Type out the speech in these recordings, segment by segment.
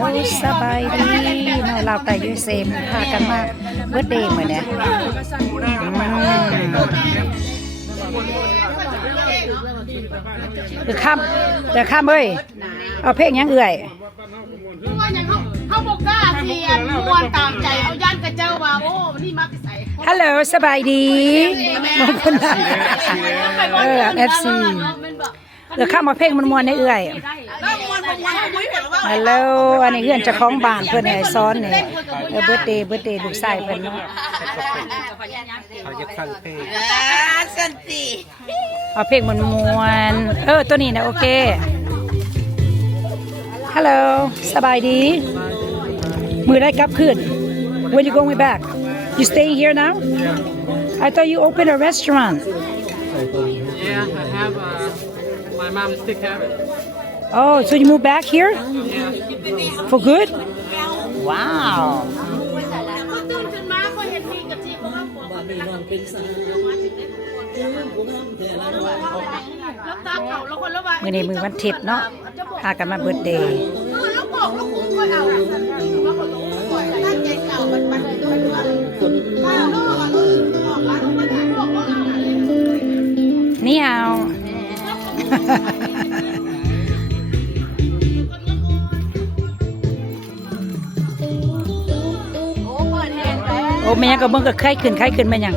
โอ้สบายดีเนาะเราไปยูเซมพากันมาเบิร์ดเดย์มื้อนี้คือข้ามแต่ข้ามเอ้ยเอาเพลงยังเอื่อยเขาบอกกล้าเสียนมวนตามใจเขาย่านกระเจ้าว่าโอ้นี่มักใส่ฮัลโหลสบายดีมองคนนั้นFC เดี๋ยวข้ามมาเพลงมันมวนในเอื่อยฮัลโหลอันนี้เพื่อนเจ้าของบ้านเพื่อนให้ซ้อนเนี่ยเบิร์ดเดย์ลูกชายเพิ่นเนาะเขาจะฟังเพลงสันติเอาเพลงมันมวนตัวนี้นะโอเคฮัลโหลสบายดีมือได้กลับคืน When you going back you staying here now I thought you opened a restaurant Yeah I have my mom still have it Oh so you move back here Yeah for good Wow ตื่นขึ้นมาก็เห็นมีกะทิเขาว่าหัวมันเป็นลักษณะแล้วตาเขาแล้วคนละว่ามือนี้มือวันทิพย์เนาะพากันมาเบิร์ดเดย์แล้วบอกแล้วคุณก็เอาแล้วก็รู้ก่อนตั้งใจเก่ามันเลยด้วยป้าลูกอ่ะลูกบอกว่าลูกไม่ได้บอกว่านี่เอาโอ้แม่ก็เบิ่งก็ไข้ขึ้นแม่ยัง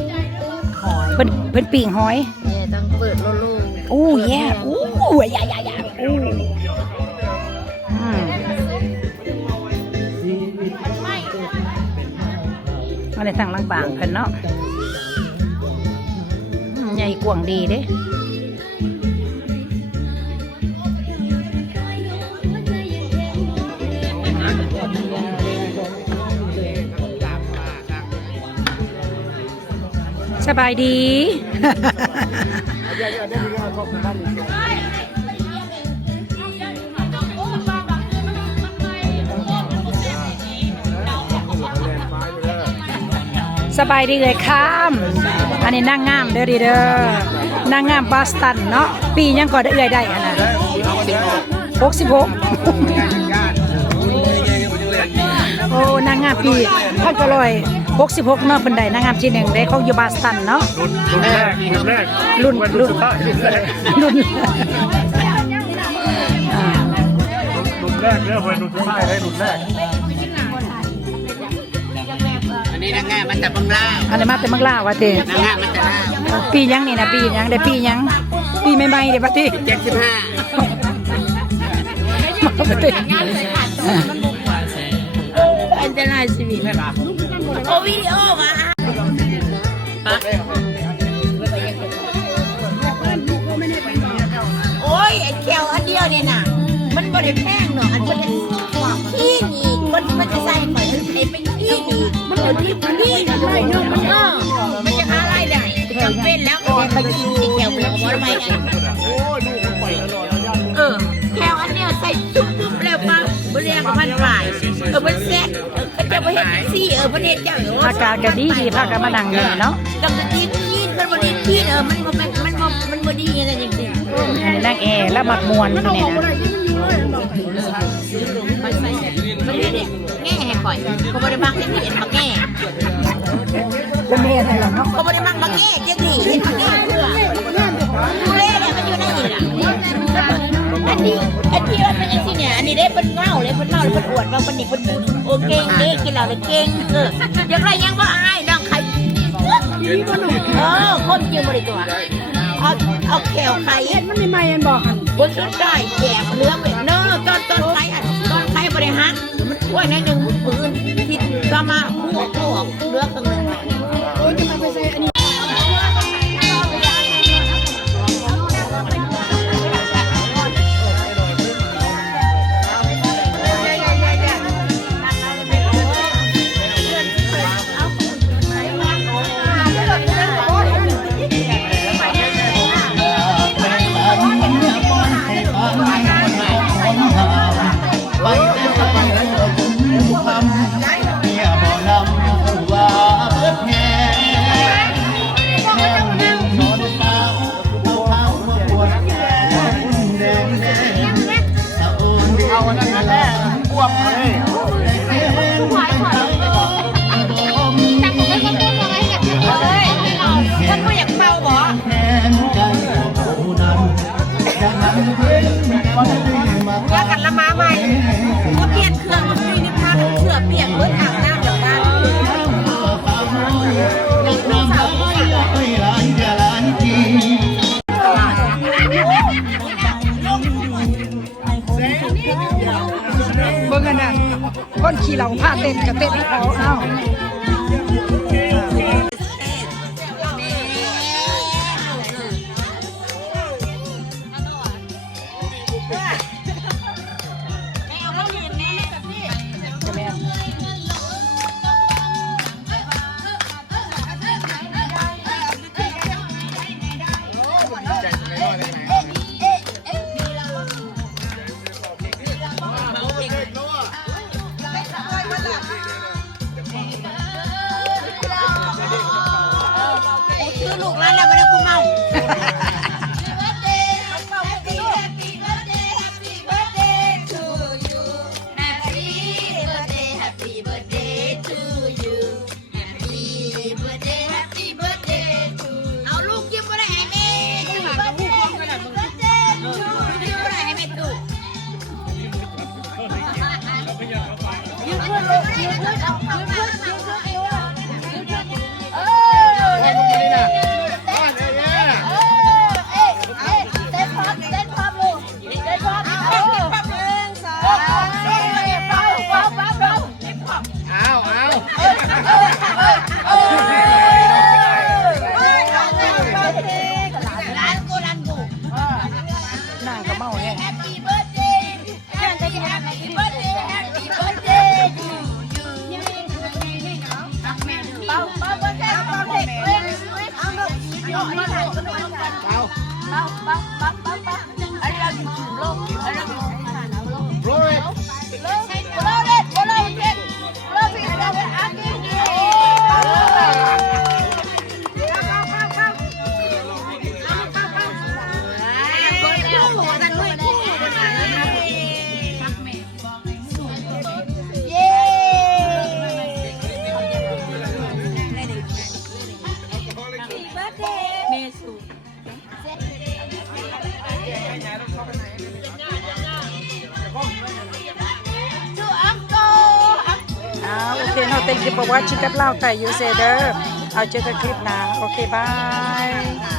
เพิ่นปิ่งหอยต้องเปิดโลโลโอ้แย่โอ้ยาโอ้อันนี้ทางล่างบางเพิ่นเนาะใหญ่กว้างดีเด้สบายดีสบายดีเลยข้ามอันนี้นางงามเด้อดีเด้อนางงามบอสตันเนาะปียังก่อนเอื้อยได้ขนาด66โอ้นางงามปี1966เนาะเป็นใดนางงามที่หนึ่งได้ของยูบาสตันเนาะรุ่นแรกเรื่องวันรุ่นสุดท้ายได้รุ่นแรกอันนี้นางงามมันแต่บังลาอันนี้มาเป็นบังลาวะเต้นางงามมันแต่ลาปียังนี่นะปียังได้ปียังปีใหม่ๆเด้ปะติ75อันตรายชีวิตโอ้วิดีโอมาโอ้ยไอ้แก้วอันเดียวเนี่ยนะมันบริแพงเนาะอันมันขี้อีกมันจะใส่ไปไอ้เป็นขี้อีกมันเป็นขี้อะไรเนาะมันจะหาอะไรได้จำเป็นแล้วไปกินไอ้แก้วไปเอาทำไมกันแก้วอันเนี้ยใส่ซุปแล้วมาบริเวณกับพันฝ่ายมันแซ่บก็จะไปเห็นซี่ประเทศเจ้าอากาศก็ดีพากันมานั่งนี่เนาะกับตะกี้ขี้มันบริขี้มันบดีอะไรจริงๆนั่งแอร์แล้วมักมวนอยู่นี่นะมันเนี่ยแง่ให้ก่อยเขาบริบังให้เห็นมาแง่เป็นเมียอะไรหรอเนาะเขาบริบังมาแง่ยังดีเห็นมาแง่เพื่อดูเล่เนี่ยมันอยู่ในนี่นะอันที่มันเป็นอย่างที่เนี่ยอันนี้ได้เป็นเงาเลยเป็นเงาเลยเป็นอวดว่าเป็นนี่เป็นโอเคกินเราเลยเก่งอย่างไรยังว่าอายน้องใครคนจริงบริตัวเอาแขวไข่มันมีไม้ยันบอกบนต้นได้แขวเนื้อแบบเนื้อต้นไข่ต้นไข่บริหารมันกล้วยในหนึ่งปืนที่ก็มาพวกเนื้อตรงนั้นโอ้ยจะมาไปใส่อันนี้เมียบ่นำว่าเบิดแห คนขี่เราผ้าเต้นกับเต้นเขาเอ้าคือลูกนั้นแล้วไม่ได้กูเมา เอาลูกยิ้มมาได้ให้แม่ยิ้มมาได้ให้แม่ดูยืนขึ้นลูกยืนขึ้นเอายืนขึ้นยืนขึ้นเต้นพร้อมเต้นพร้อมลูกเต้นพร้อมเอาพร้อมพร้อมพร้อมร้านกูนางก็เมาแฮะ Happy birthday Happy birthday Happy birthday to you เป่าเป่าเป่าเป่าเป่าเป่าเอาลูกเอามาถ่ายกันด้วยกันเป่าเป่าเป่าเป่าเป่าเป่าไอ้เราอยู่ถึงโลกไอ้เราอยู่ถึงฐานเอาโลกโลกโลกโลกเด็ดโลกเด็ดโลกพี่เราเป็นอากินีโอเคเนาะ thank you for watching กับเราแต่ยูเซเดอร์เอาเจอกันคลิปหน้าโอเคบาย